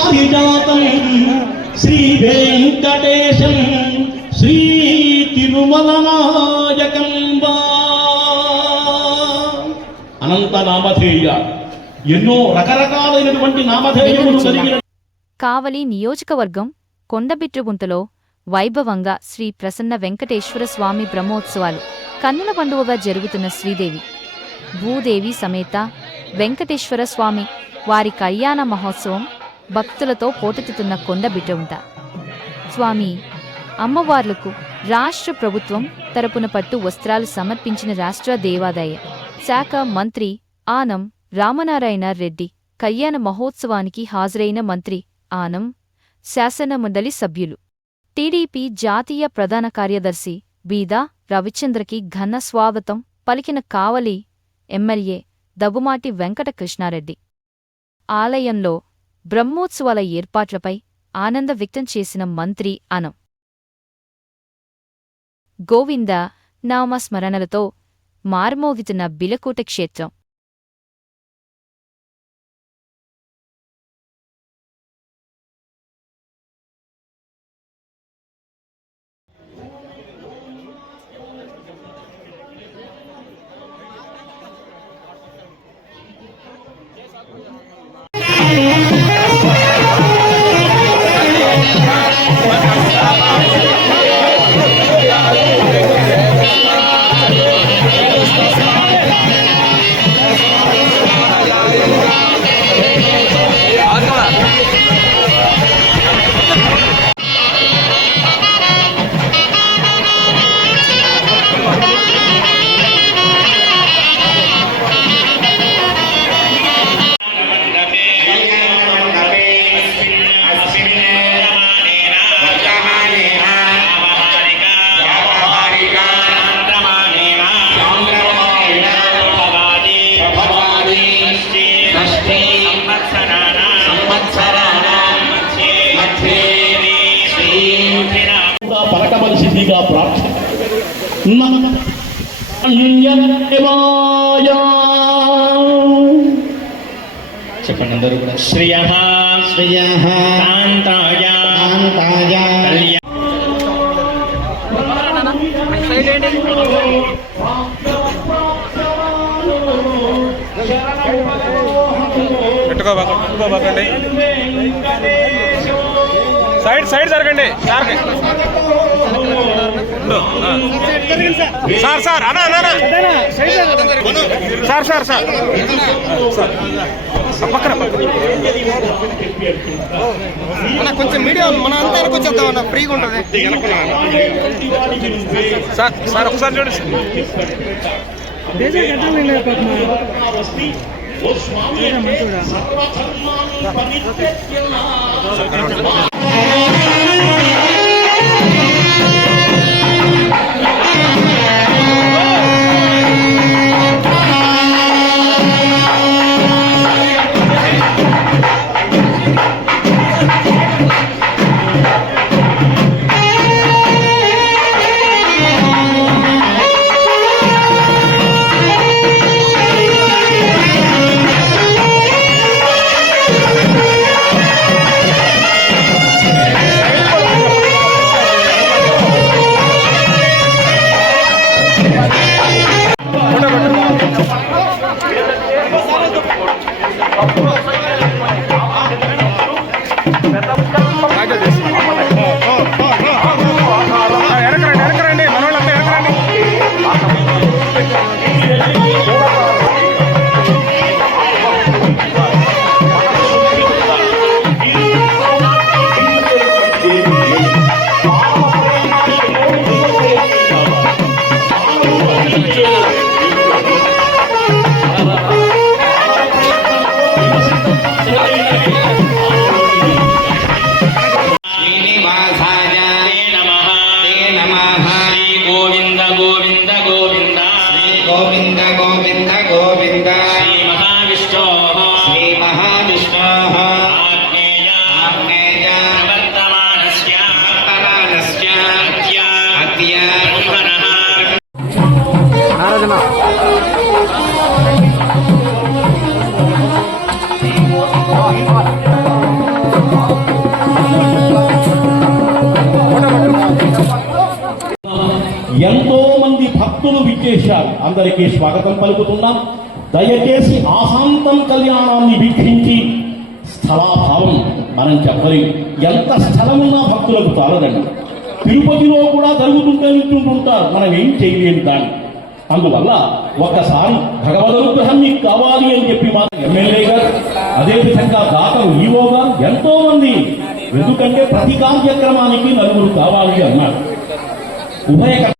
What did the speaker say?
పారిజాతం శ్రీ వెంకటేశం శ్రీ తిరుమల నాయకంబా అనంత నామధేయ ఎన్నో రకరకాలైనటువంటి నామధేయములు కలిగిన కావలి నియోజకవర్గం కొండబిట్రుగుంటలో వైభవంగా శ్రీ ప్రసన్న వెంకటేశ్వర స్వామి బ్రహ్మోత్సవాలు కన్నుల పండుగగా జరుగుతున్న శ్రీదేవి. భూదేవి సమేత వెంకటేశ్వర స్వామి వారి కళ్యాణ మహోత్సవం భక్తులతో పోటెత్తుతున్న కొండబిట్రుగుంట స్వామి అమ్మవార్లకు రాష్ట్ర ప్రభుత్వం తరపున పట్టు వస్త్రాలు సమర్పించిన రాష్ట్ర దేవాదాయ శాఖ మంత్రి ఆనం రామనారాయణ రెడ్డి కళ్యాణ మహోత్సవానికి హాజరైన మంత్రి ఆనం శాసనమండలి సభ్యులు. టీడీపీ జాతీయ ప్రధాన కార్యదర్శి బీదా రవిచంద్రకి ఘన స్వాగతం పలికిన కావలి ఎమ్మెల్యే దగుమాటి వెంకట కృష్ణారెడ్డి ఆలయంలో బ్రహ్మోత్సవాల ఏర్పాట్లపై ఆనంద వ్యక్తం చేసిన మంత్రి అనం. గోవింద నామస్మరణలతో మార్మోగితున్న బిలకోట క్షేత్రం. పలకవలసిందిగా ప్రార్థన చెప్పండి అందరూ కూడా. శ్రియ శ్రియ కాంతాయ కాంతాయ. పెట్టుకోబాక పెట్టుకోబాకండి సైడ్ సైడ్ జరగండి. ఆ. సార్ సార్ అన్నా అన్నా. Sir sir sir. పక్కన. అన్న కొంచెం మీడియా మన అంతా వెనక్కి వచ్చేద్దాం అన్న ఫ్రీగా ఉంటుంది సార్ సార్ ఒకసారి చూడండి సార్. どうした? ఎంతో మంది భక్తులు విచ్చేశారు. అందరికీ స్వాగతం పలుకుతున్నాం. దయచేసి ఆశాంతం కళ్యాణాన్ని వీక్షించి స్థలాభావం మనం చెప్పలేం. ఎంత స్థలమున్నా భక్తులకు చాలదండి తిరుపతిలో కూడా జరుగుతుంటే నిల్చుంటుంటారు. మనం ఏం చేయలేము దాన్ని. అందువల్ల ఒక్కసారి భగవద్ అనుగ్రహం మీకు కావాలి అని చెప్పి మా ఎమ్మెల్యే గారు అదేవిధంగా దాతలు ఈవో గారు ఎంతో మంది ఎందుకంటే ప్రతి కార్యక్రమానికి నలుగురు కావాలి అన్నారు. ఉభయ